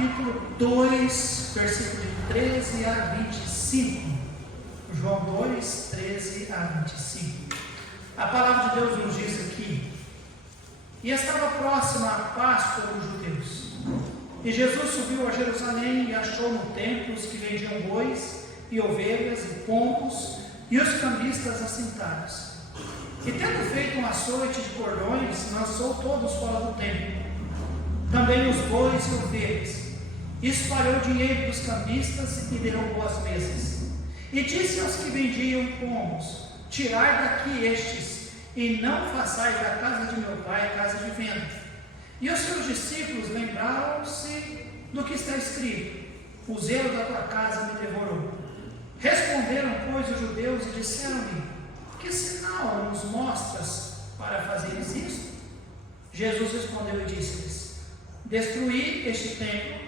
capítulo 2, versículo de 13 a 25. João 2, 13 a 25. A palavra de Deus nos diz aqui: e estava próxima a Páscoa dos judeus. E Jesus subiu a Jerusalém e achou no templo os que vendiam bois e ovelhas e pombos e os cambistas assentados. E tendo feito um açoite de cordões, lançou todos fora do templo, também os bois e ovelhas, e espalhou o dinheiro dos cambistas e derrubou as mesas. E disse aos que vendiam pombos: tirai daqui estes, e não façais da casa de meu pai casa de venda. E os seus discípulos lembraram-se do que está escrito: o zelo da tua casa me devorou. Responderam, pois, os judeus e disseram-lhe: que sinal nos mostras para fazeres isto? Jesus respondeu e disse-lhes: destruí este templo,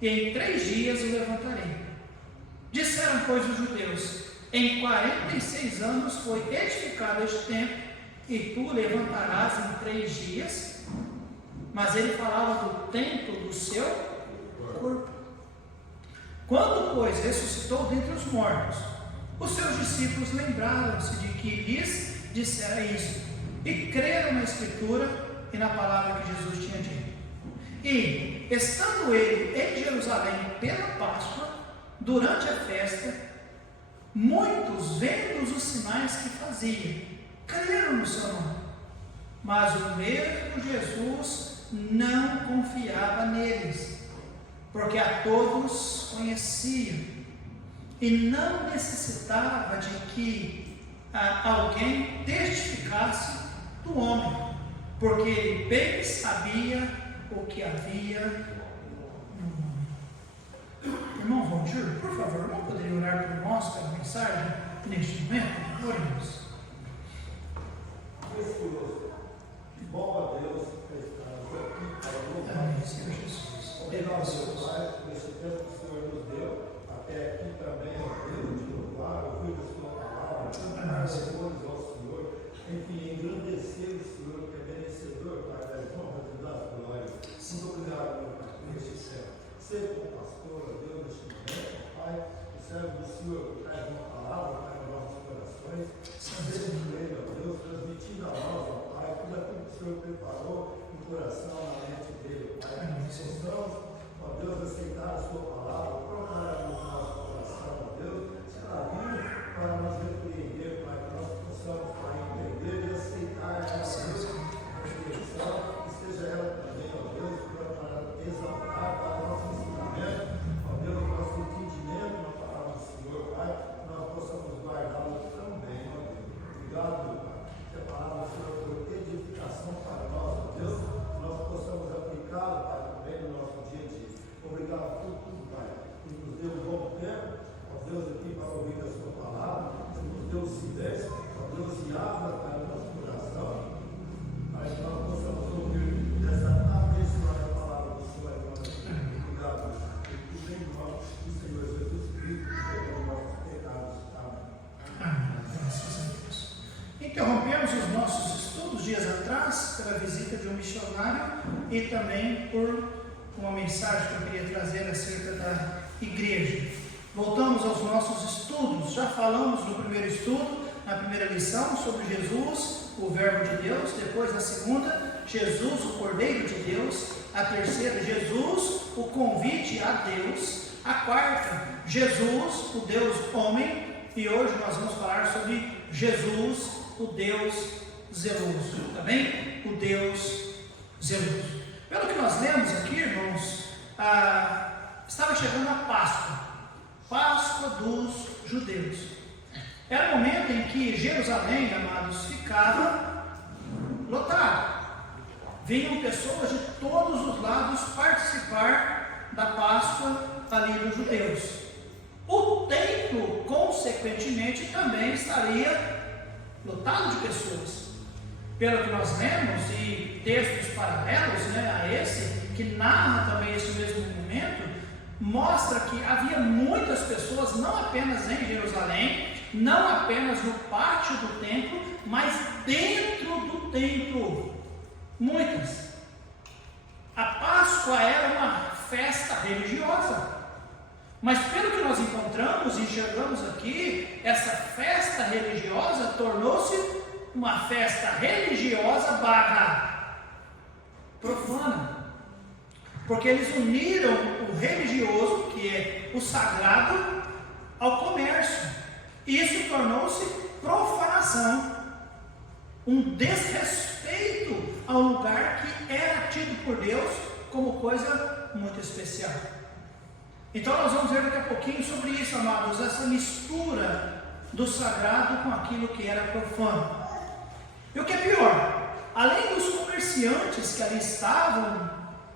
e em 3 dias o levantarei. Disseram, pois, os judeus: em 46 anos foi edificado este templo, e tu o levantarás em 3 dias? Mas ele falava do templo do seu corpo. Quando, pois, ressuscitou dentre os mortos, os seus discípulos lembraram-se de que lhes dissera isso, e creram na Escritura e na palavra que Jesus tinha dito. E, estando ele em Jerusalém pela Páscoa, durante a festa, muitos, vendo os sinais que fazia, creram no seu nome. Mas o mesmo Jesus não confiava neles, porque a todos conhecia, e não necessitava de que alguém testificasse do homem, porque ele bem sabia o que havia no homem. Irmão Valdir, por favor, não poderia orar por nós pela mensagem neste momento? Oremos. Que bom a Deus estarmos aqui para louvar. Amém, Senhor Jesus. Obrigado, meu Pai, por esse tempo que o Senhor nos deu, até aqui também, ó Deus, de louvar, ouvir a Sua palavra, cantar louvores ao Senhor, enfim, engrandecer o Senhor, que é merecedor, Pai, das honras e das glórias. Muito obrigado, meu Pai, por este céu. Seja com o pastor, ó Deus, neste momento, Pai, o servo do Senhor traz uma palavra para os nossos corações, seja com ele, ó Deus, transmitindo a nós, ó Pai, tudo aquilo que o Senhor preparou no coração, na mente dele, Pai. Possamos, ó Deus, aceitar a Sua palavra, procurar no nosso coração, ó Deus, para vir, para nos repreender, Pai, que nós possamos, Pai, entender e aceitar essa reflexão, que seja ela também, ó Deus, para exaltar para o nosso ensinamento, ó Deus, o nosso entendimento na palavra do Senhor, Pai, que nós possamos guardá-lo também, ó Deus. Obrigado, meu Pai, que a palavra do Senhor for edificação para nós, ó Deus, que nós possamos aplicá-la, Pai, também no nosso dia a dia. Obrigado por tudo, Pai, que nos deu um bom tempo, ó Deus, aqui para ouvir a Sua palavra, que nos deu silêncio, ó Deus, e água para o nosso coração, Pai, que nós possamos ouvir essa abençoada palavra do Senhor. Obrigado, e em nome do Senhor Jesus Cristo, que perdoa os nossos pecados. Amém. Amém. Graças a Deus. Interrompemos os nossos estudos dias atrás pela visita de um missionário e também por uma mensagem que eu queria trazer acerca da igreja. Voltamos aos nossos estudos. Já falamos no primeiro estudo, na primeira lição, sobre Jesus, o Verbo de Deus. Depois, na segunda, Jesus, o Cordeiro de Deus. A terceira, Jesus, o convite a Deus. A quarta, Jesus, o Deus homem. E hoje nós vamos falar sobre Jesus, o Deus zeloso. Tá bem? O Deus zeloso. Pelo que nós lemos aqui, irmãos, estava chegando a Páscoa dos judeus. Era o momento em que Jerusalém, amados, ficava lotado. Vinham pessoas de todos os lados participar da Páscoa ali dos judeus. O templo, consequentemente, também estaria lotado de pessoas. Pelo que nós lemos, e textos paralelos, a esse, que narra também esse mesmo momento, mostra que havia muitas pessoas, não apenas em Jerusalém, não apenas no pátio do templo, mas dentro do templo. Muitas. A Páscoa era uma festa religiosa. Mas pelo que nós encontramos e enxergamos aqui, essa festa religiosa tornou-se uma festa religiosa barra profana. Porque eles uniram o religioso, que é o sagrado, ao comércio. E isso tornou-se profanação. Um desrespeito ao lugar que era tido por Deus como coisa muito especial. Então nós vamos ver daqui a pouquinho sobre isso, amados, essa mistura do sagrado com aquilo que era profano. E o que é pior, além dos comerciantes que ali estavam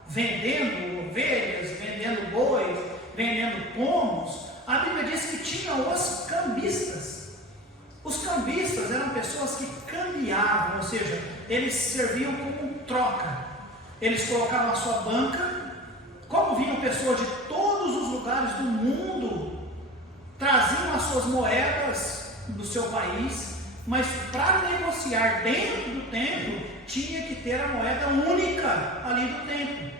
vendendo ovelhas, vendendo bois, vendendo pombos, a Bíblia diz que tinha os cambistas. Os cambistas eram pessoas que cambiavam, ou seja, eles serviam como troca. Eles colocavam a sua banca. Como vinham pessoas de todos os lugares do mundo, traziam as suas moedas do seu país, mas para negociar dentro do templo, tinha que ter a moeda única ali do templo.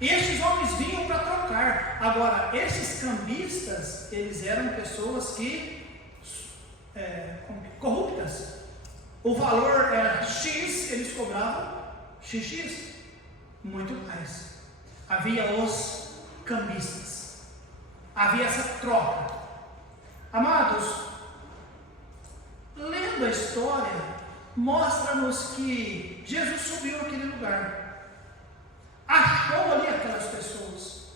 Estes homens vinham para trocar. Agora, esses cambistas, eles eram pessoas que corruptas. O valor era X, eles cobravam XX, muito mais. Havia os cambistas, havia essa troca. Amados, lendo a história, mostra-nos que Jesus subiu àquele lugar, achou ali aquelas pessoas,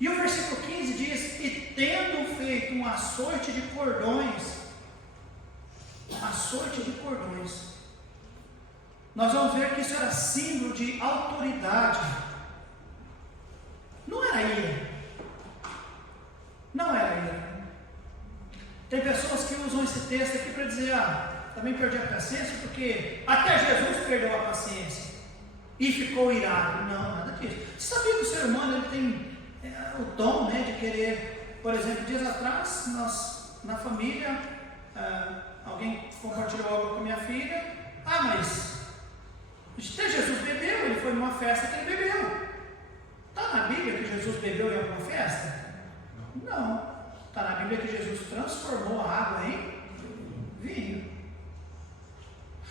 e o versículo 15 diz: e tendo feito um açoite de cordões, nós vamos ver que isso era símbolo de autoridade. Não era ira. Não era ira. Tem pessoas que usam esse texto aqui para dizer: também perdi a paciência, porque até Jesus perdeu a paciência e ficou irado. Não, nada disso. Você sabia que o ser humano ele tem o dom, né, de querer, por exemplo, dias atrás, nós, na família, alguém compartilhou algo com minha filha. Mas até Jesus bebeu, ele foi numa festa que ele bebeu. Está na Bíblia que Jesus bebeu em alguma festa? Não. Está na Bíblia que Jesus transformou a água em vinho.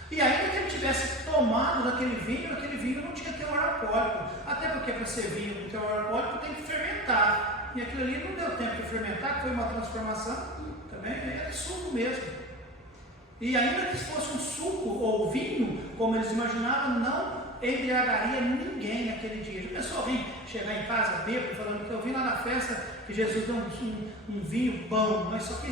E ainda que ele tivesse tomado daquele vinho, aquele vinho não tinha teor alcoólico. Até porque para ser vinho com teor alcoólico tem que fermentar. E aquilo ali não deu tempo de fermentar, que foi uma transformação. Também era suco mesmo. E ainda que fosse um suco ou vinho, como eles imaginavam, não embriagaria ninguém naquele dia. A pessoa vem chegar em casa bêbado, falando que eu vim lá na festa que Jesus deu um vinho bom, mas só que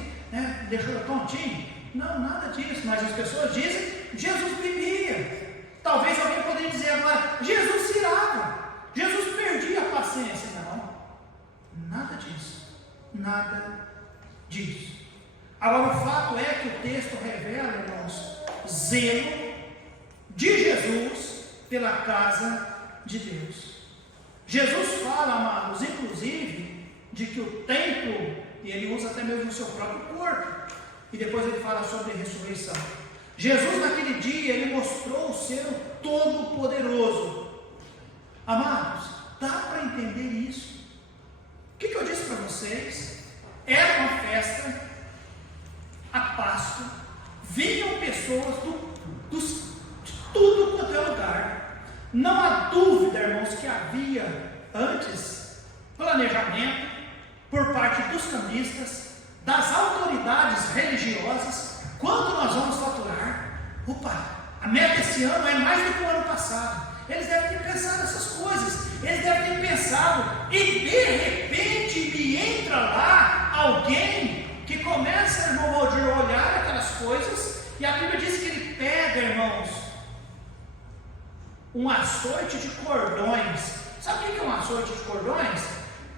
deixou eu tontinho. Não, nada disso. Mas as pessoas dizem: Jesus bebia. Talvez alguém poderia dizer agora: Jesus se irava, Jesus perdia a paciência. Não, nada disso. Nada disso. Agora, o fato é que o texto revela, irmãos, zelo de Jesus pela casa de Deus. Jesus fala, amados, inclusive, de que o templo, e ele usa até mesmo o seu próprio corpo, e depois ele fala sobre a ressurreição. Jesus naquele dia, ele mostrou ser o Todo-Poderoso. Amados, dá para entender isso? O que eu disse para vocês? Era uma festa, a Páscoa, vinham pessoas de tudo quanto é lugar. Não há dúvida, irmãos, que havia antes planejamento por parte dos cambistas, das autoridades religiosas. Quanto nós vamos faturar? A meta desse ano é mais do que o ano passado. Eles devem ter pensado nessas coisas. Eles devem ter pensado, e de repente me entra lá alguém que começa, irmão Valdir, a olhar aquelas coisas, e a Bíblia diz que ele pega, irmãos, um açoite de cordões. Sabe o que é um açoite de cordões?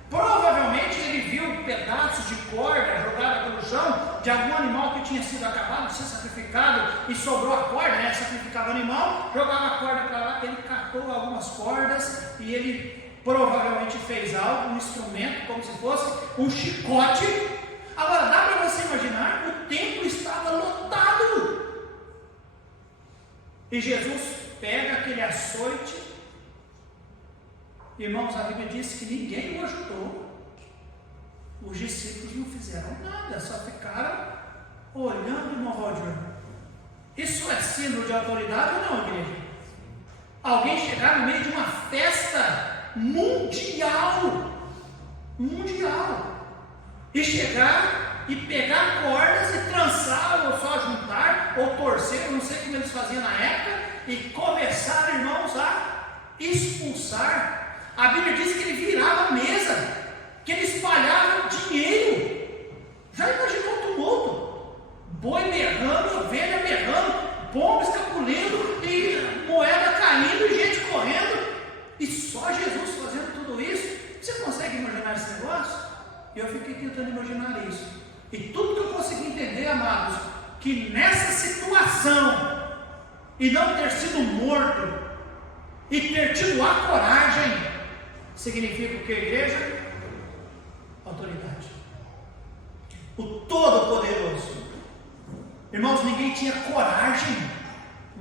Provavelmente ele viu pedaços de corda jogada pelo chão de algum animal que tinha sido acabado de ser sacrificado e sobrou a corda, sacrificava o animal, jogava a corda para lá. Ele catou algumas cordas e ele provavelmente fez algo, um instrumento, como se fosse um chicote. Agora, dá para você imaginar, o templo estava lotado. E Jesus pega aquele açoite Irmãos, a Bíblia diz que ninguém o ajudou. Os discípulos não fizeram nada, só ficaram olhando no rodeio. Isso é símbolo de autoridade ou não, igreja? Alguém chegar no meio de uma festa mundial, e chegar e pegar cordas e trançar, ou só juntar, ou torcer, eu não sei como eles faziam na época, e começar, irmãos, a expulsar. A Bíblia diz que ele virava a mesa, que ele espalhava dinheiro. Já imaginou o tumulto? Boi berrando, ovelha berrando, pombo escapulindo, e moeda caindo, e gente correndo, e só Jesus fazendo tudo isso. Você consegue imaginar esse negócio? Eu fiquei tentando imaginar isso, e tudo que eu consegui entender, amados, que nessa situação, e não ter sido morto, e ter tido a coragem, significa o que, igreja? Autoridade. O Todo-Poderoso. Irmãos, ninguém tinha coragem.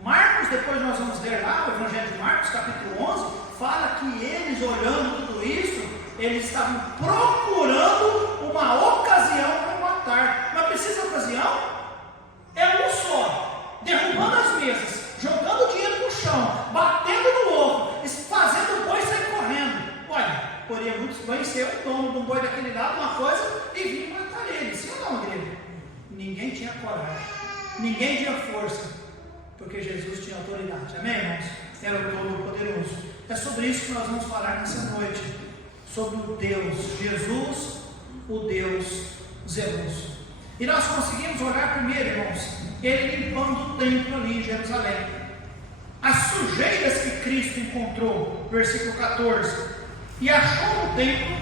Marcos, depois nós vamos ler lá, o Evangelho de Marcos, capítulo 11, fala que eles, olhando tudo isso, eles estavam procurando uma ocasião para matar. Mas precisa de ocasião? É um só, derrubando as mesas, jogando dinheiro no chão, batendo no ovo, fazendo o boi sair correndo. Olha, poderia muito bem ser o dono de um boi daquele lado, uma coisa, e vir matar ele. Sim ou não, igreja? Ninguém tinha coragem, ninguém tinha força, porque Jesus tinha autoridade. Amém, irmãos? Era o Todo-Poderoso. É sobre isso que nós vamos falar nessa noite, sobre o Deus, Jesus, o Deus zeloso. E nós conseguimos olhar primeiro, irmãos, ele limpando o templo ali em Jerusalém. As sujeiras que Cristo encontrou, versículo 14, e achou no templo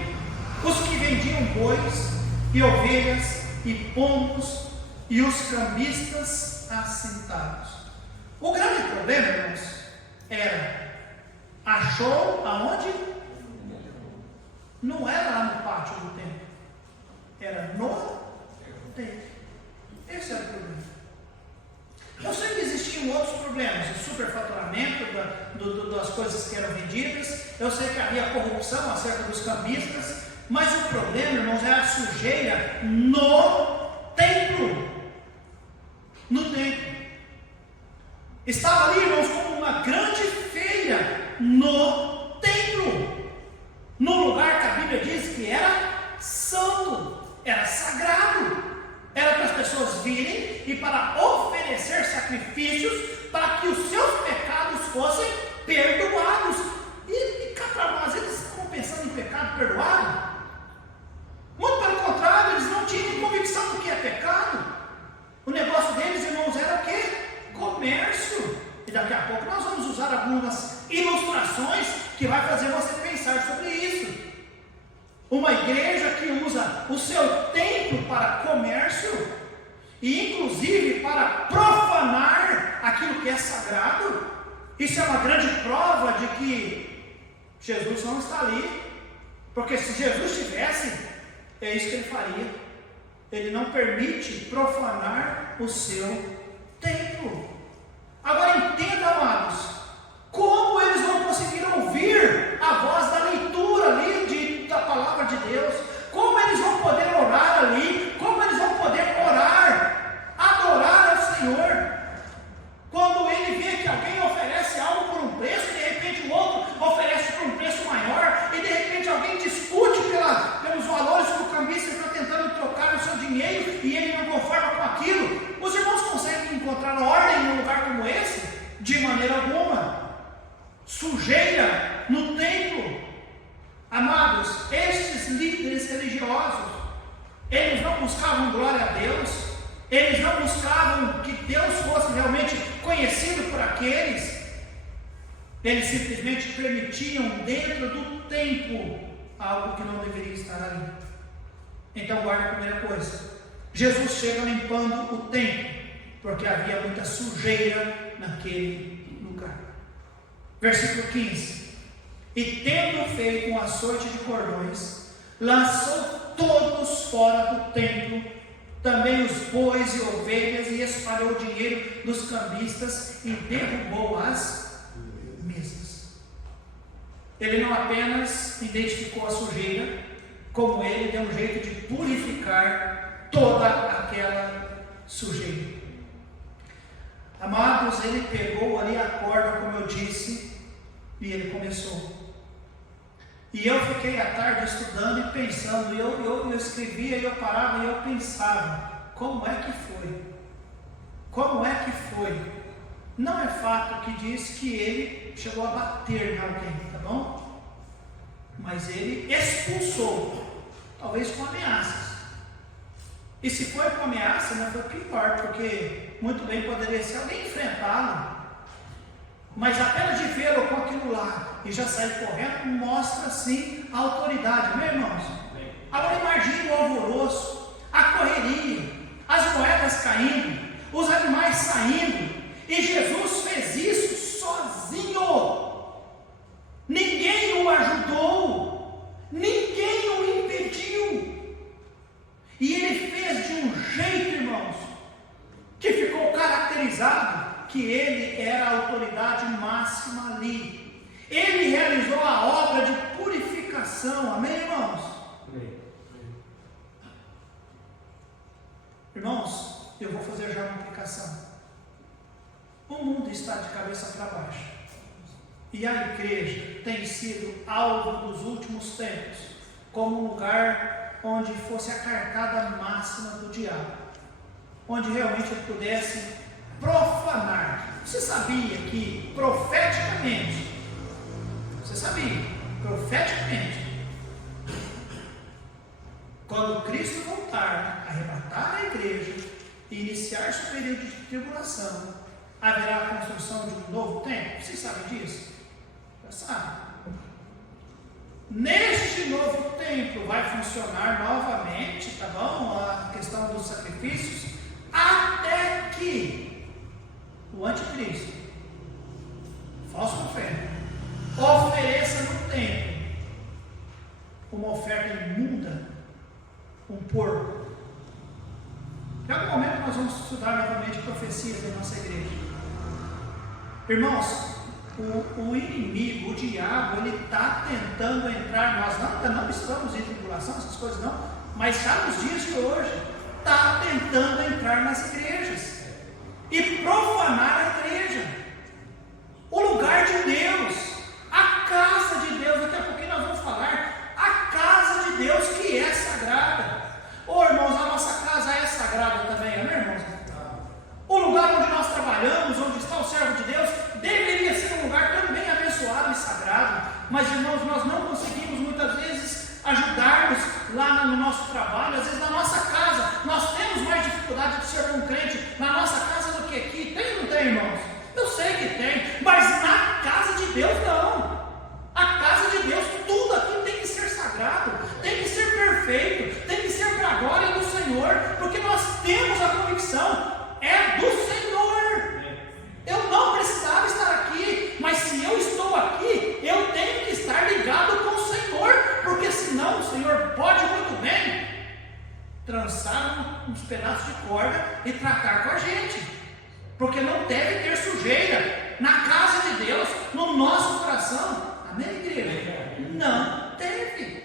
os que vendiam bois e ovelhas e pombos e os cambistas assentados. O grande problema, irmãos, era, achou aonde? Não era lá no pátio do templo, era no templo. Esse era o problema. Eu sei que existiam outros problemas, o superfaturamento das coisas que eram vendidas, eu sei que havia corrupção acerca dos cambistas, mas o problema, irmãos, é a sujeira no templo. No templo. Estava ali, irmãos, como uma grande feira no templo, no lugar que a Bíblia diz que era santo, era sagrado. Era para as pessoas virem e para oferecer sacrifícios para que os seus pecados fossem perdoados. E cá para nós, eles estavam pensando em pecado perdoado? Muito pelo contrário, eles não tinham convicção do que é pecado. O negócio deles, irmãos, era o quê? Comércio. E daqui a pouco nós vamos usar algumas ilustrações que vai fazer você pensar sobre isso. Uma igreja que usa o seu templo para comércio e inclusive para profanar aquilo que é sagrado. Isso é uma grande prova de que Jesus não está ali, porque se Jesus estivesse, é isso que ele faria. Ele não permite profanar o seu templo. Agora entenda, amados, como eles vão conseguir ouvir a voz da leitura ali da palavra de Deus, como eles vão poder orar ali, como eles vão poder orar, adorar ao Senhor, quando ele vê que alguém oferece algo por um preço, e de repente o outro oferece por um preço maior, e de repente alguém discute pelos valores que o cambista está tentando trocar o seu dinheiro, e ele não conforma com aquilo. Os irmãos conseguem encontrar ordem num lugar como esse? De maneira alguma. Sujeira no templo. Amados, estes líderes religiosos, eles não buscavam glória a Deus, eles não buscavam que Deus fosse realmente conhecido por aqueles, eles simplesmente permitiam dentro do templo algo que não deveria estar ali. Então guarda a primeira coisa, Jesus chega limpando o templo, porque havia muita sujeira naquele lugar. Versículo 15, e tendo feito um açoite de cordões, lançou todos fora do templo, também os bois e ovelhas, e espalhou o dinheiro dos cambistas, e derrubou as mesas. ele não apenas identificou a sujeira, como ele deu um jeito de purificar toda aquela sujeira. Amados, ele pegou ali a corda, como eu disse, e ele começou. E eu fiquei à tarde estudando e pensando, eu escrevia, e eu parava e eu pensava, como é que foi? Como é que foi? Não é fato que diz que ele chegou a bater em alguém, tá bom? Mas ele expulsou, talvez com ameaças. E se foi com ameaça, não foi pior, porque muito bem poderia ser alguém enfrentá-lo. Mas apenas de vê-lo com aquilo lá e já sair correndo, mostra sim a autoridade, meus irmãos. Agora imagine o alvoroço, a correria, as moedas caindo, os animais saindo, e Jesus fez isso sozinho. Ninguém o ajudou, ninguém o impediu, e ele fez de um jeito, irmãos, que ficou caracterizado que ele era a autoridade máxima ali. Ele realizou a obra de purificação, amém, irmãos? Amém. Irmãos, eu vou fazer já uma aplicação. O mundo está de cabeça para baixo, e a igreja tem sido alvo dos últimos tempos, como um lugar onde fosse a cartada máxima do diabo, onde realmente ele pudesse profanar. Você sabia que profeticamente, quando Cristo voltar, arrebatar a igreja e iniciar seu período de tribulação, haverá a construção de um novo templo? Vocês sabem disso? Já sabem. Neste novo templo vai funcionar novamente, tá bom? A questão dos sacrifícios, até que o anticristo, falso profeta, ofereça no templo uma oferta imunda, um porco. Em algum momento nós vamos estudar novamente profecias da nossa igreja. Irmãos, o inimigo, o diabo, ele está tentando entrar. Nós não estamos em tribulação, essas coisas não, mas já nos dias de hoje está tentando entrar nas igrejas e profanar a igreja, o lugar de Deus, a casa de Deus. Daqui a pouquinho nós vamos falar a casa de Deus, que é sagrada. Irmãos, a nossa casa é sagrada também, amém, irmãos? O lugar onde nós trabalhamos, onde está o servo de Deus, deveria ser um lugar também abençoado e sagrado. Mas, irmãos, nós não conseguimos muitas vezes ajudar-nos lá no nosso trabalho. Às vezes na nossa casa nós temos mais dificuldade de ser um crente na nossa casa do que aqui. Tem ou não tem, irmãos? Eu sei que tem, mas na casa de Deus não. A casa de Deus, tudo aqui tem que ser sagrado, tem que ser perfeito, tem que ser para a glória do Senhor, porque nós temos a convicção, é do Senhor. Eu não precisava estar aqui, mas se eu estou aqui, eu tenho que estar ligado com o Senhor, porque senão o Senhor pode muito bem trançar uns pedaços de corda e tratar com a gente, porque não deve ter sujeira na casa de Deus, no nosso coração. Amém, igreja? Não deve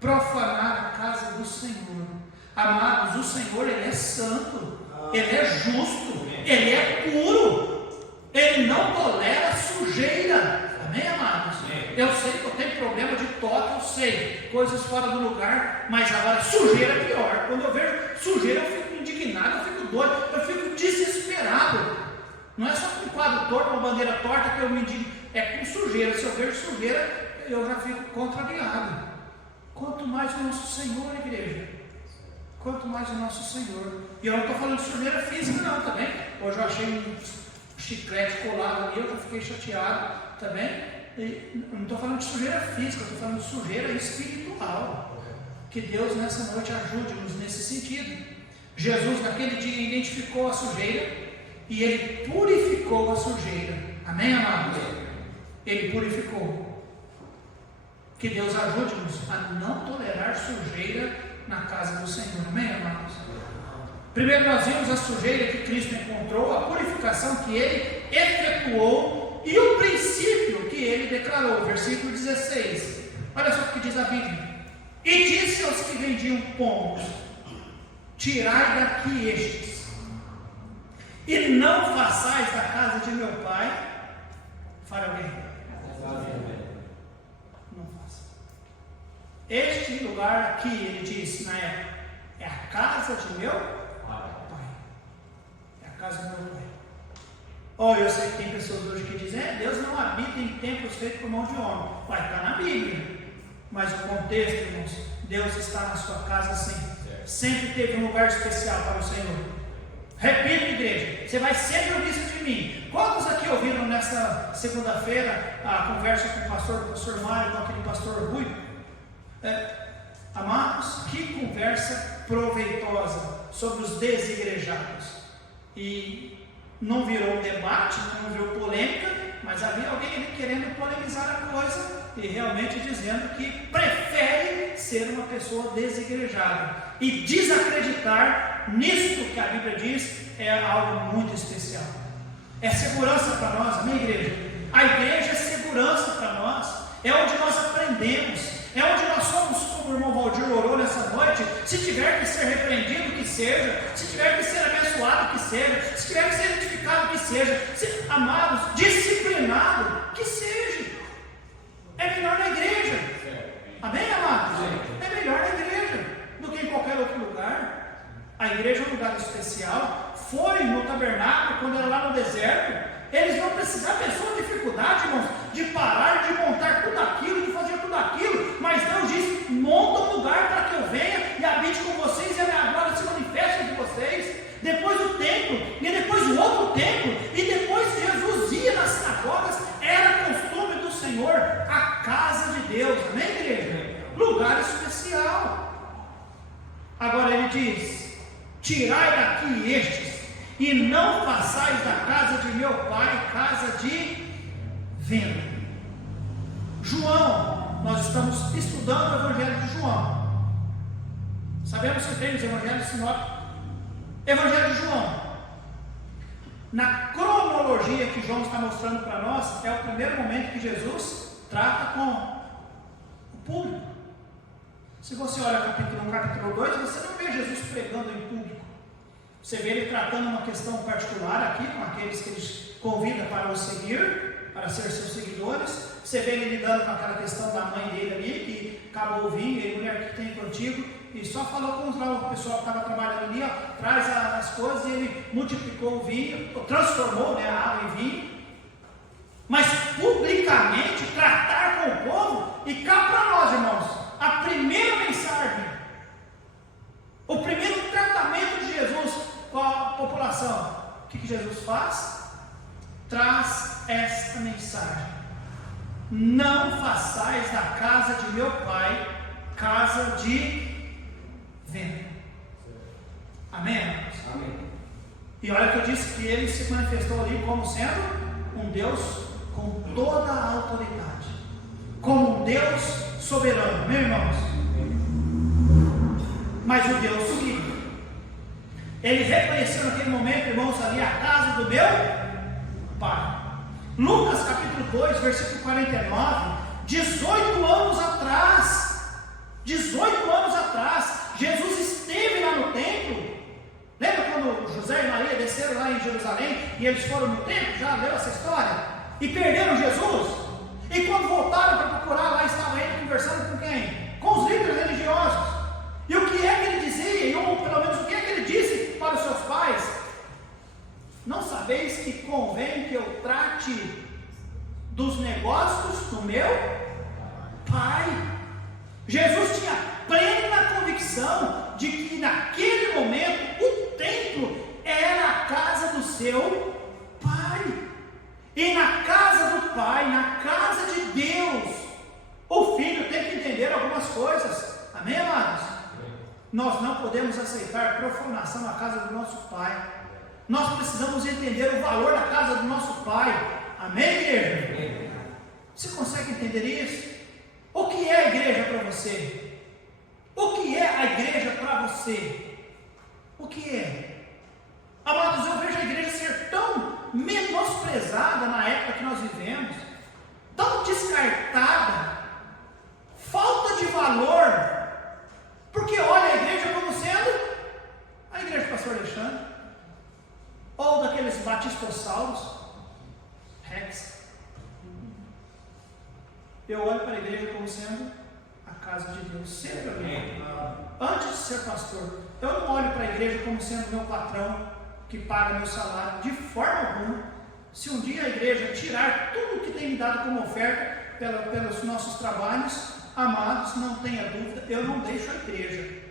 profanar a casa do Senhor. Amados, o Senhor, Ele é santo, Ele é justo, Ele é puro, Ele não tolera sujeira. Amém, amados? Eu sei que eu tenho problema de toque, eu sei, coisas fora do lugar, mas agora sujeira é pior. Quando eu vejo sujeira, eu fico indignado, eu fico doido, eu fico desesperado. Não é só com um quadro torto, uma bandeira torta que eu me indigno, é com sujeira. Se eu vejo sujeira, eu já fico contrariado. Quanto mais o nosso Senhor, igreja, quanto mais o nosso Senhor. E eu não estou falando de sujeira física não, também. Hoje eu achei um chiclete colado ali, eu já fiquei chateado também. E não estou falando de sujeira física, estou falando de sujeira espiritual. Que Deus nessa noite ajude-nos nesse sentido. Jesus naquele dia identificou a sujeira e Ele purificou a sujeira. Amém, amados? Ele purificou. Que Deus ajude-nos a não tolerar sujeira na casa do Senhor. Amém, amados? Primeiro nós vimos a sujeira que Cristo encontrou, a purificação que Ele efetuou e o princípio que ele declarou, versículo 16. Olha só o que diz a Bíblia. E disse aos que vendiam pombos: tirai daqui estes, e não façais da casa de meu pai faroleiro. Não faça. Este lugar aqui, ele disse na época, é a casa de meu pai. É a casa do meu pai. Eu sei que tem pessoas hoje que dizem: Deus não habita em templos feitos por mão de homem. Vai estar na Bíblia. Mas o contexto, irmãos, Deus está na sua casa sempre. Sempre teve um lugar especial para o Senhor. Repito, igreja, você vai sempre ouvir isso de mim. Quantos aqui ouviram nessa segunda-feira a conversa com o pastor Mário, com aquele pastor Rui? Amados, que conversa proveitosa sobre os desigrejados. E não virou debate, não virou polêmica, mas havia alguém ali querendo polemizar a coisa e realmente dizendo que prefere ser uma pessoa desigrejada e desacreditar nisto que a Bíblia diz é algo muito especial. É segurança para nós, amém, igreja? A igreja é segurança para nós, é onde nós aprendemos, é onde nós somos, como o irmão Valdir orou nessa noite. Se tiver que ser repreendido, que seja. Se tiver que ser abençoado, que seja. Se tiver que ser edificado, que seja. Amados, disciplinado, que seja. É melhor na igreja. Amém, amados? É melhor na igreja do que em qualquer outro lugar. A igreja é um lugar especial. Foi no tabernáculo, quando era lá no deserto. Eles não precisavam, pensou a dificuldade, irmãos, de parar, de montar tudo aquilo, de fazer tudo aquilo. Mas Deus disse: monta um lugar para que eu venha e habite com vocês e a minha glória se manifeste entre vocês. Depois o templo, e depois o outro templo, e depois Jesus ia nas sinagogas. Era costume do Senhor a casa de Deus, amém, igreja? Lugar especial. Agora ele diz: tirai daqui estes, e não façais da casa de meu pai casa de venda. João, nós estamos estudando o Evangelho de João. Sabemos que tem os Evangelhos sinóticos. Evangelho de João, na cronologia que João está mostrando para nós, é o primeiro momento que Jesus trata com o público. Se você olha o capítulo 1, capítulo 2, você não vê Jesus pregando em público. Você vê ele tratando uma questão particular aqui, com aqueles que ele convida para o seguir, para ser seus seguidores. Você vê ele lidando com aquela questão da mãe dele ali, que acabou o vinho, e a mulher que tem contigo, e só falou com o pessoal que estava trabalhando ali, traz as coisas, e ele multiplicou o vinho, transformou, a água em vinho. Mas publicamente tratar com o povo, e cá para nós, irmãos, a primeira mensagem, o primeiro tratamento de Jesus com a população, o que Jesus faz? Traz esta mensagem: não façais da casa de meu pai casa de venda. Amém? Amém. E olha que eu disse que ele se manifestou ali como sendo um Deus com toda a autoridade, como um Deus soberano, meus irmãos. Mas o Deus filho, ele reconheceu naquele momento, irmãos, ali a casa do meu pai. Lucas capítulo 2, versículo 49, 18 anos atrás, Jesus esteve lá no templo. Lembra quando José e Maria desceram lá em Jerusalém e eles foram no templo? Já leu essa história? E perderam Jesus? E quando voltaram para procurar, lá estava ele conversando com quem? Com os líderes religiosos. E o que é que ele dizia? Ou pelo menos o que é que ele disse para os seus pais? Não sabeis que convém que eu trate dos negócios do meu pai? Jesus tinha plena convicção de que naquele momento o templo era a casa do seu pai. E na casa do pai, na casa de Deus, o filho tem que entender algumas coisas. Amém, amados? Nós não podemos aceitar profanação na casa do nosso pai. Nós precisamos entender o valor da casa do nosso pai. Amém, igreja? Você consegue entender isso? O que é a igreja para você? O que é a igreja para você? O que é? Amados, eu vejo a igreja ser tão menosprezada na época que nós vivemos, tão descartada, falta de valor, porque olha a igreja como sendo a igreja do pastor Alexandre, ou daqueles batistosauros, Rex. Eu olho para a igreja como sendo a casa de Deus, sempre olhei. Antes de ser pastor, eu não olho para a igreja como sendo meu patrão, que paga meu salário, de forma alguma. Se um dia a igreja tirar tudo que tem me dado como oferta pelos nossos trabalhos, amados, não tenha dúvida, eu não deixo a igreja,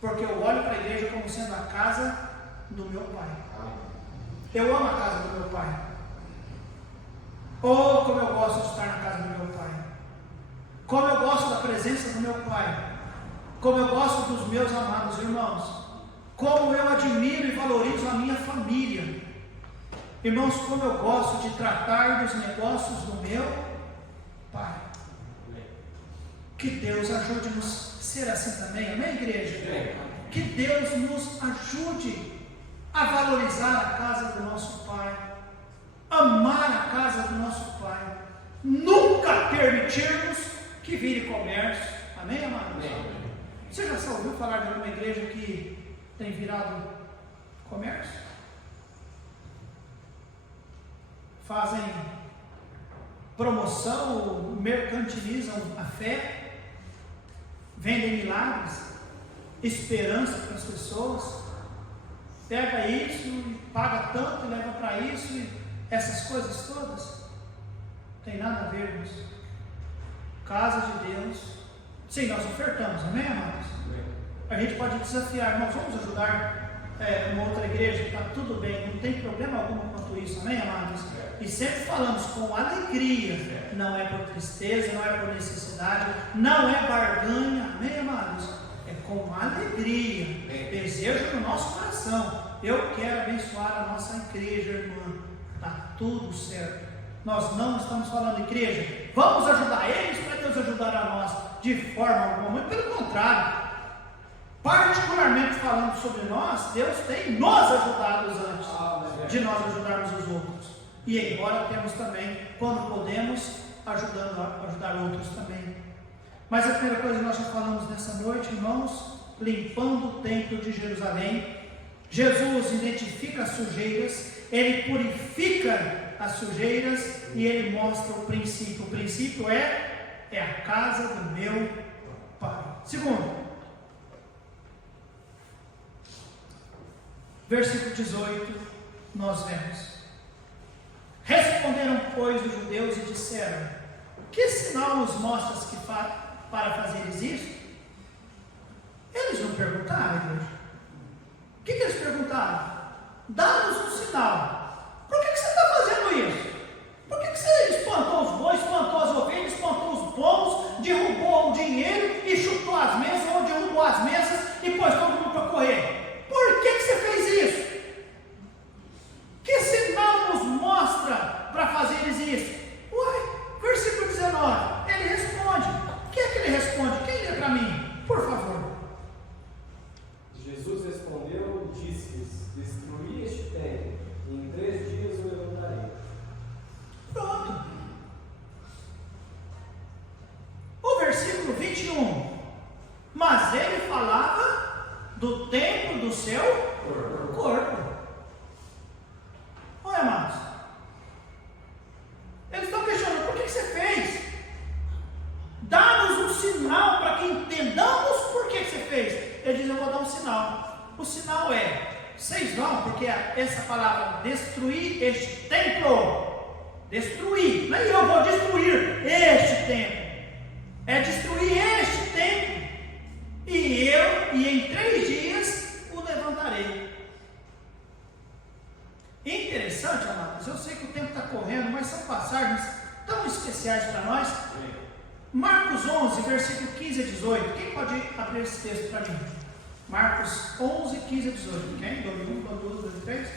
porque eu olho para a igreja como sendo a casa do meu Pai. Eu amo a casa do meu Pai. Oh, como eu gosto de estar na casa do meu Pai, como eu gosto da presença do meu Pai, como eu gosto dos meus amados irmãos, como eu admiro e valorizo a minha família, irmãos, como eu gosto de tratar dos negócios do meu Pai. Que Deus ajude-nos a ser assim também, amém, igreja? Que Deus nos ajude a valorizar a casa do nosso Pai, amar a casa do nosso Pai, nunca permitirmos que vire comércio, amém, amados? Você já ouviu falar de uma igreja que tem virado comércio? Fazem promoção, mercantilizam a fé, vendem milagres, esperança para as pessoas, pega isso e paga tanto e leva para isso, e essas coisas todas, tem nada a ver com isso. Casa de Deus, sim, nós ofertamos, amém, amados? A gente pode desafiar, irmãos, vamos ajudar uma outra igreja, está tudo bem, não tem problema algum quanto isso, amém, amados? E sempre falamos com alegria, não é por tristeza, não é por necessidade, não é barganha, amém, amados? É com alegria, desejo no nosso coração. Eu quero abençoar a nossa igreja, irmã, está tudo certo. Nós não estamos falando, igreja, vamos ajudar eles para Deus ajudar a nós, de forma alguma, muito pelo contrário. Particularmente falando sobre nós, Deus tem nos ajudado antes de nós ajudarmos os outros. E embora temos também, quando podemos, ajudar outros também. Mas a primeira coisa que nós já falamos nessa noite, irmãos, limpando o templo de Jerusalém. Jesus identifica as sujeiras, ele purifica as sujeiras e ele mostra o princípio. O princípio é a casa do meu Pai. Segundo, versículo 18, nós vemos: responderam, pois, os judeus e disseram: que sinal nos mostras que para fazeres isso? Eles não perguntaram, igreja. O que eles perguntaram? Dá-nos um sinal. Por que você está fazendo isso? Por que você espantou os bois, espantou as ovelhas, espantou os pombos, derrubou o dinheiro e chutou as mesas, ou derrubou as mesas e pôs todo mundo para correr? Por que você fez isso? Que sinal nos mostra para fazeres isso? Uai, versículo 19, ele responde. O que é que ele responde? Quem lê para mim, por favor? Jesus respondeu e disse-lhes: destruí este templo, e em 3 dias o levantarei. Pronto. O versículo 21, mas ele falava do templo do seu corpo. Olha, amados, eles estão questionando: por que você fez? Dá-nos um sinal para que entendamos por que você fez. Ele diz: eu vou dar um sinal. O sinal é: vocês vão, porque essa palavra destruir este templo, destruir, não é eu vou destruir este templo, é destruir este templo, e em 3 dias o levantarei. Interessante, amados, eu sei que o tempo está correndo, mas são passagens tão especiais para nós. Marcos 11, versículo 15 a 18. Quem pode abrir esse texto para mim? Marcos 11, 15 a 18. Ok? 1, 2, 3.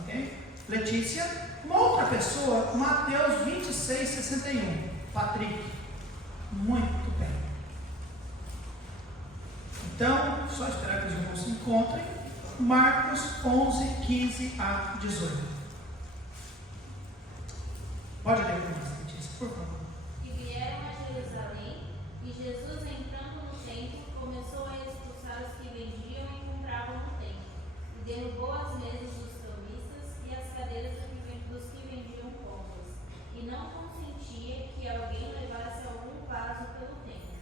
Ok? Letícia. Uma outra pessoa, Mateus 26, 61. Patrick. Muito bem. Então, só esperar que os irmãos se encontrem. Marcos 11, 15 a 18. Pode ler para nós, Letícia, por favor. E derrubou as mesas dos cambistas e as cadeiras dos que vendiam compras, e não consentia que alguém levasse algum vaso pelo templo.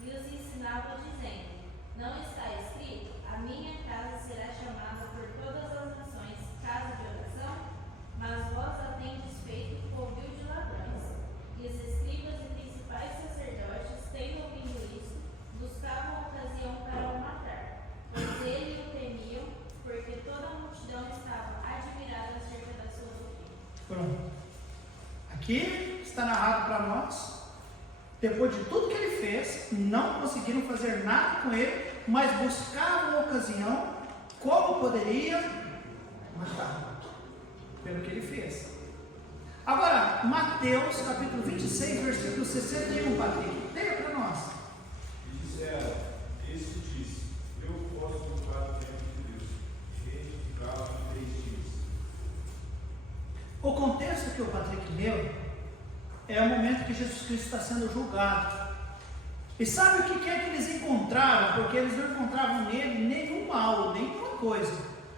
E os ensinava dizendo: não está escrito, a minha casa será chamada por todas as nações casa de oração? Mas vós a tendes feito covil de ladrões. E os escribas e principais sacerdotes, tendo ouvido isso, buscavam ocasião para o matar, pois ele o temiam, porque toda a multidão estava admirada acerca da sua doutrina. Pronto. Aqui está narrado para nós, depois de tudo que ele fez, não conseguiram fazer nada com ele, mas buscavam ocasião, como poderia matar, pelo que ele fez. Agora, Mateus capítulo 26, versículo 61, Patrick, leia para nós. E disseram, este disse, eu posso culpar o tempo de Deus, reedificá-lo em 3 dias. O contexto que o Patrick leu é o momento que Jesus Cristo está sendo julgado. E sabe o que é que eles encontraram? Porque eles não encontravam nele nenhum mal, nenhuma coisa.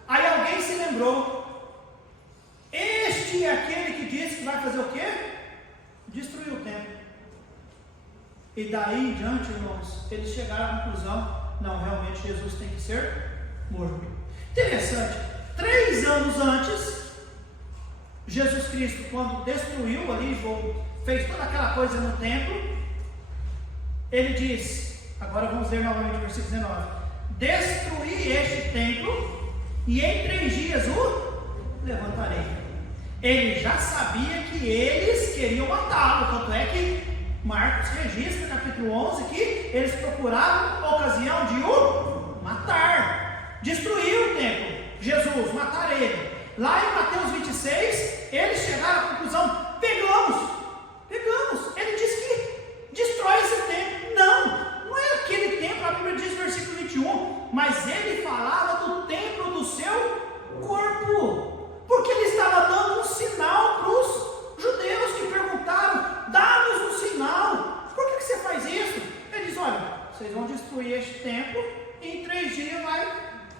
Aí alguém se lembrou: este é aquele que disse que vai fazer o quê? Destruir o templo. E daí em diante, irmãos, eles chegaram à conclusão: não, realmente Jesus tem que ser morto. Interessante, 3 anos antes, Jesus Cristo, quando destruiu ali, fez toda aquela coisa no templo, ele diz, agora vamos ler novamente o versículo 19: destruí este templo e em 3 dias o levantarei. Ele já sabia que eles queriam matá-lo, tanto é que Marcos registra, capítulo 11, que eles procuraram a ocasião de o matar, destruir o templo, Jesus, matar ele. Lá em Mateus 26, eles chegaram à conclusão: pegamos, ele diz que destrói esse templo. Não é aquele templo, a Bíblia diz no versículo 21, mas ele falava do templo do seu corpo, porque ele estava dando um sinal para os judeus que perguntaram: dá-nos um sinal, por que você faz isso? Ele diz: olha, vocês vão destruir este templo e em 3 dias vai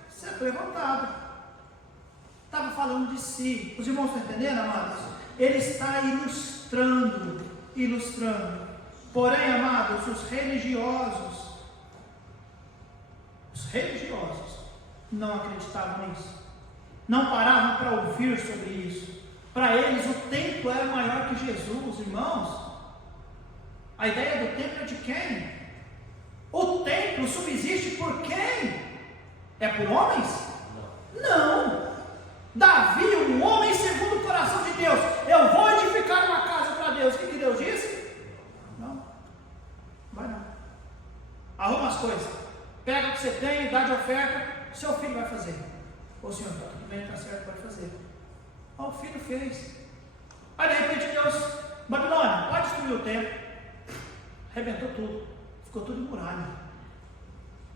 ser levantado. Estava falando de si. Os irmãos estão entendendo, amados? Ele está ilustrando. Porém, amados, os religiosos não acreditavam nisso, não paravam para ouvir sobre isso. Para eles o templo era maior que Jesus, irmãos. A ideia do templo é de quem? O templo subsiste por quem? É por homens? Não. Davi, um homem segundo o coração de Deus: eu vou edificar uma casa para Deus. O que Deus disse? Não, vai não. Arruma as coisas, pega o que você tem, dá de oferta, seu filho vai fazer. Ô Senhor, está tudo bem, está certo, pode fazer. O filho fez. Aí de repente Deus: Babilônia, pode destruir o templo. Arrebentou tudo, ficou tudo em muralha.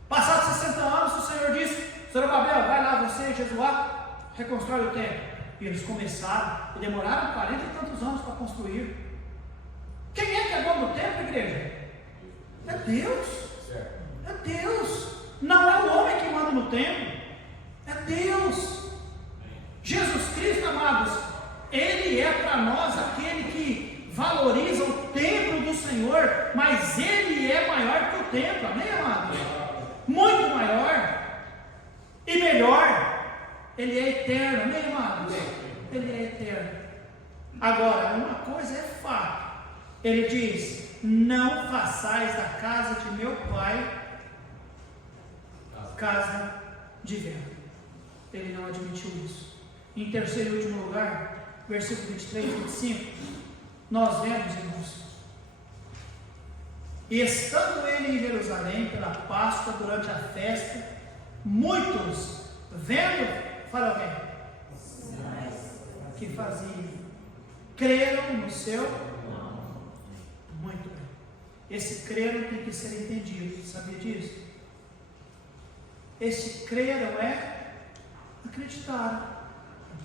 Passados 60 anos, o Senhor disse: Zorobabel, vai lá você, Jesuá, reconstrói o templo. E eles começaram e demoraram 40 e tantos anos para construir. Quem é que é dono do templo, igreja? É Deus. É Deus. Não é o homem que manda no templo, é Deus. Jesus Cristo, amados, Ele é para nós aquele que valoriza o templo do Senhor, mas Ele é maior que o templo, amém, amados? Muito maior e melhor. Ele é eterno, amém, amados? Ele é eterno. Agora, uma coisa é fato. Ele diz: não façais da casa de meu pai casa de venda. Ele não admitiu isso. Em terceiro e último lugar, versículo 23 e 25, nós vemos, irmãos: e estando ele em Jerusalém pela Páscoa, durante a festa, muitos, vendo, fala alguém, que faziam, creram no seu nome. Muito bem. Esse creram tem que ser entendido, sabia disso? Esse creram é acreditar.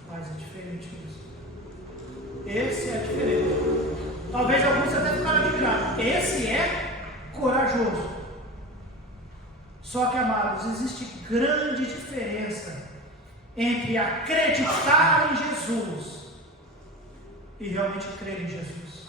Mas é diferente isso. Esse é diferente. Talvez alguns até ficaram admirados. Esse é corajoso. Só que, amados, existe grande diferença entre acreditar em Jesus e realmente crer em Jesus.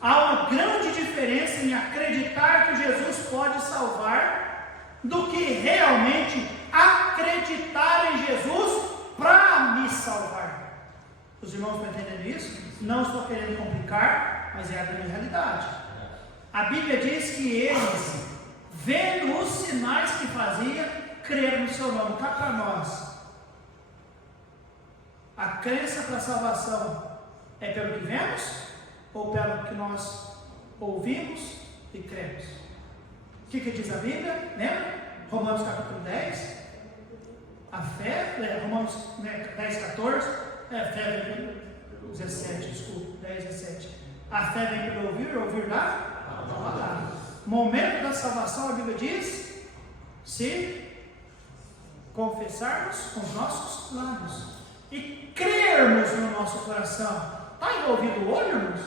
Há uma grande diferença em acreditar que Jesus pode salvar do que realmente acreditar em Jesus para me salvar. Os irmãos estão entendendo isso? Não estou querendo complicar, mas é a grande realidade. A Bíblia diz que eles, vendo os sinais que fazia, creram no seu nome. Está para nós. A crença para a salvação é pelo que vemos ou pelo que nós ouvimos e cremos? O que diz a Bíblia? Lembra? Romanos capítulo 10. A fé, Romanos 10, 14. Fé vem pelo 17, desculpa, 10, 17. A fé vem pelo ouvir da palavra. Momento da salvação, a Bíblia diz: se confessarmos com os nossos lábios e crermos no nosso coração. Está envolvido o olho, irmãos?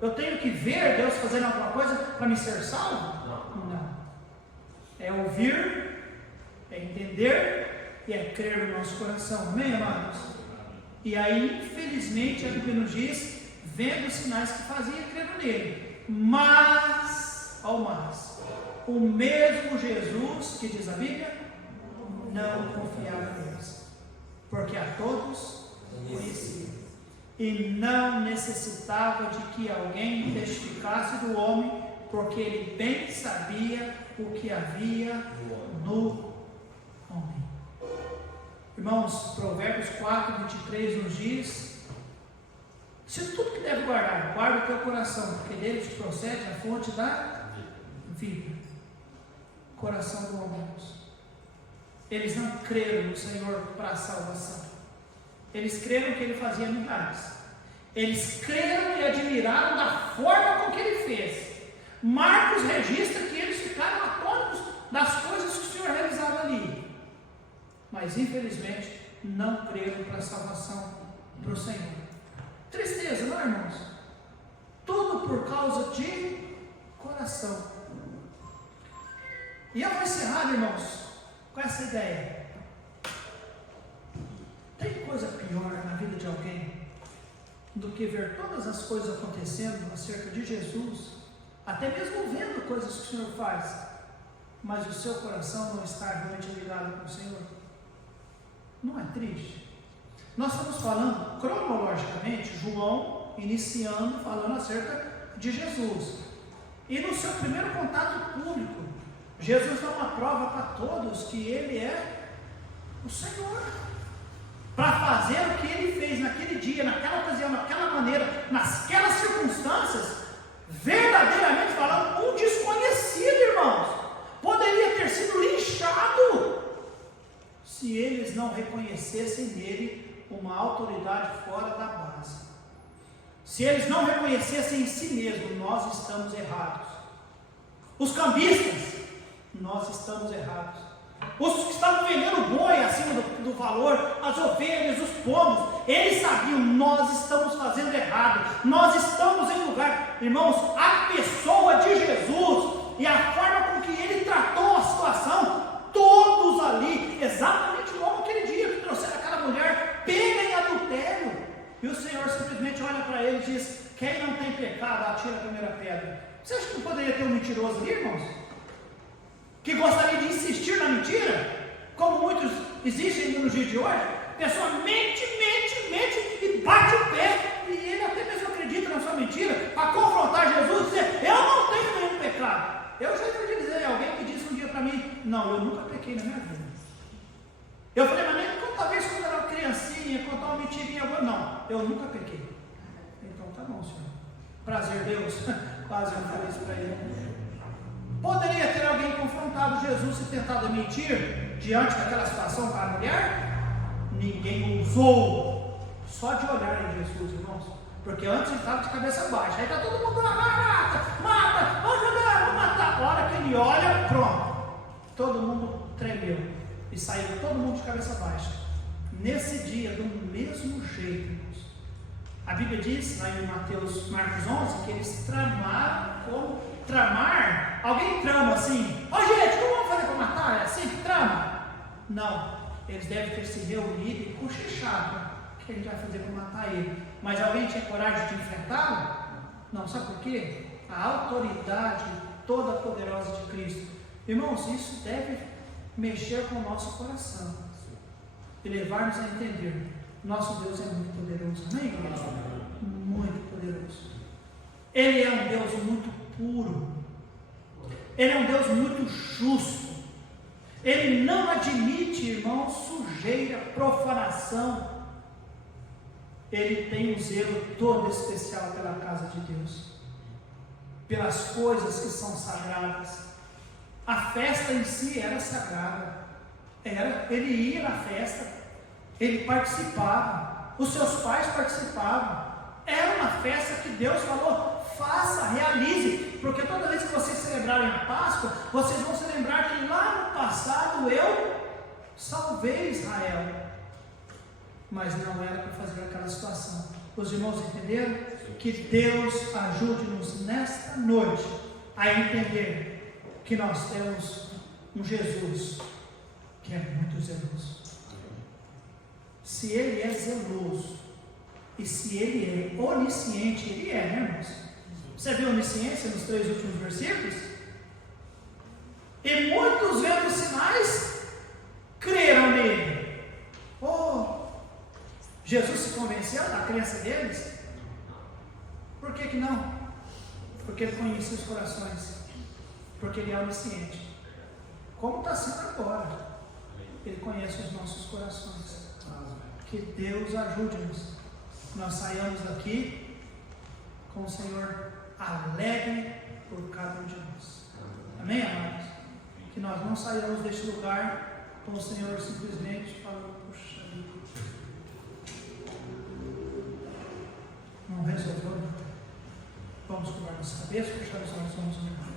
Eu tenho que ver Deus fazendo alguma coisa para me ser salvo? Não. É ouvir, é entender e é crer no nosso coração. Amém, amados? E aí, infelizmente, a Bíblia nos diz, vendo os sinais que fazia, crendo nele. Mas, o mesmo Jesus, que diz a Bíblia, não confiava neles, porque a todos conhecia, e não necessitava de que alguém testificasse do homem, porque ele bem sabia o que havia no homem. Irmãos, Provérbios 4, 23 nos diz: se tudo que deve guardar, guarda o teu coração, porque dele te procede a fonte da vida. Coração do homem. Eles não creram no Senhor para a salvação. Eles creram que Ele fazia milagres. Eles creram e admiraram da forma com que Ele fez. Marcos registra que eles ficaram atônitos das coisas que o Senhor realizava ali. Mas infelizmente não creram para a salvação para o Senhor. Tristeza, não é, irmãos? Tudo por causa de coração. E eu vou encerrar, irmãos, com essa ideia. Tem coisa pior na vida de alguém do que ver todas as coisas acontecendo acerca de Jesus, até mesmo vendo coisas que o Senhor faz, mas o seu coração não está realmente ligado com o Senhor? Não é triste? Nós estamos falando cronologicamente, João iniciando, falando acerca de Jesus, e no seu primeiro contato público, Jesus dá uma prova para todos que Ele é o Senhor, para fazer o que Ele fez naquele dia, naquela ocasião, naquela maneira, naquelas circunstâncias. Verdadeiramente falando, um desconhecido, irmãos, poderia ter sido linchado se eles não reconhecessem nele uma autoridade fora da base. Se eles não reconhecessem em si mesmo: nós estamos errados. Os cambistas: nós estamos errados. Os que estavam vendendo boi acima do valor, as ovelhas, os pombos, eles sabiam: nós estamos fazendo errado, nós estamos em lugar. Irmãos, a pessoa de Jesus e a forma com que Ele tratou a situação, todos ali, exatamente como aquele dia que trouxeram aquela mulher pega em adultério, e o Senhor simplesmente olha para ele e diz: quem não tem pecado, atira a primeira pedra. Você acha que não poderia ter um mentiroso ali, irmãos? Que gostaria de insistir na mentira, como muitos existem nos dias de hoje? A pessoa mente e bate o pé, e ele até mesmo acredita na sua mentira, para confrontar Jesus e dizer: eu não tenho nenhum pecado. Eu já ouvi dizer alguém que disse um dia para mim: não, eu nunca pequei na minha vida. Eu falei: mas nem talvez quando eu era criancinha, contar uma mentirinha agora. Não, eu nunca pequei. Então tá bom, Senhor. Prazer, Deus. Quase eu falei isso para ele. Poderia ter alguém confrontado Jesus e tentado mentir diante daquela situação para a mulher? Ninguém ousou, só de olhar em Jesus, irmãos, porque antes ele estava de cabeça baixa. Aí está todo mundo lá: mata, vamos jogar, vamos matar. A hora que ele olha, pronto, todo mundo tremeu e saiu todo mundo de cabeça baixa. Nesse dia, do mesmo jeito, irmãos, a Bíblia diz lá em Marcos 11 que eles tramaram. Como tramar? Alguém trama assim: ó, gente, como vamos fazer para matar? É assim que trama? Não, eles devem ter se reunido e cochichado. O que a gente vai fazer para matar ele? Mas alguém tinha coragem de enfrentá-lo? Não, sabe por quê? A autoridade toda poderosa de Cristo. Irmãos, isso deve mexer com o nosso coração e levar-nos a entender: nosso Deus é muito poderoso, amém, igreja? Muito poderoso. Ele é um Deus muito puro, Ele é um Deus muito justo, Ele não admite, irmãos, sujeira, profanação. Ele tem um zelo todo especial pela casa de Deus, pelas coisas que são sagradas. A festa em si era sagrada, ele ia na festa, ele participava, os seus pais participavam. Era uma festa que Deus falou: faça, realize, porque toda vez que vocês celebrarem a Páscoa, vocês vão se lembrar que lá no passado eu salvei Israel. Mas não era para fazer aquela situação. Os irmãos entenderam? Que Deus ajude-nos nesta noite a entender que nós temos um Jesus que é muito zeloso. Se Ele é zeloso e se Ele é onisciente, Ele é, né, irmãos? Você viu a onisciência nos 3 últimos versículos? E muitos, vendo os sinais, creram nele. Jesus se convenceu da crença deles? Por que não? Porque Ele conhece os corações, porque Ele é onisciente. Como está sendo agora, Ele conhece os nossos corações. Que Deus ajude-nos, nós saiamos daqui com o Senhor alegre por cada um de nós. Amém, amados? Que nós não saiamos deste lugar com o Senhor simplesmente falando: puxa vida, não resolveu. Vamos curvar nossa cabeça, fechar os olhos, vamos orar.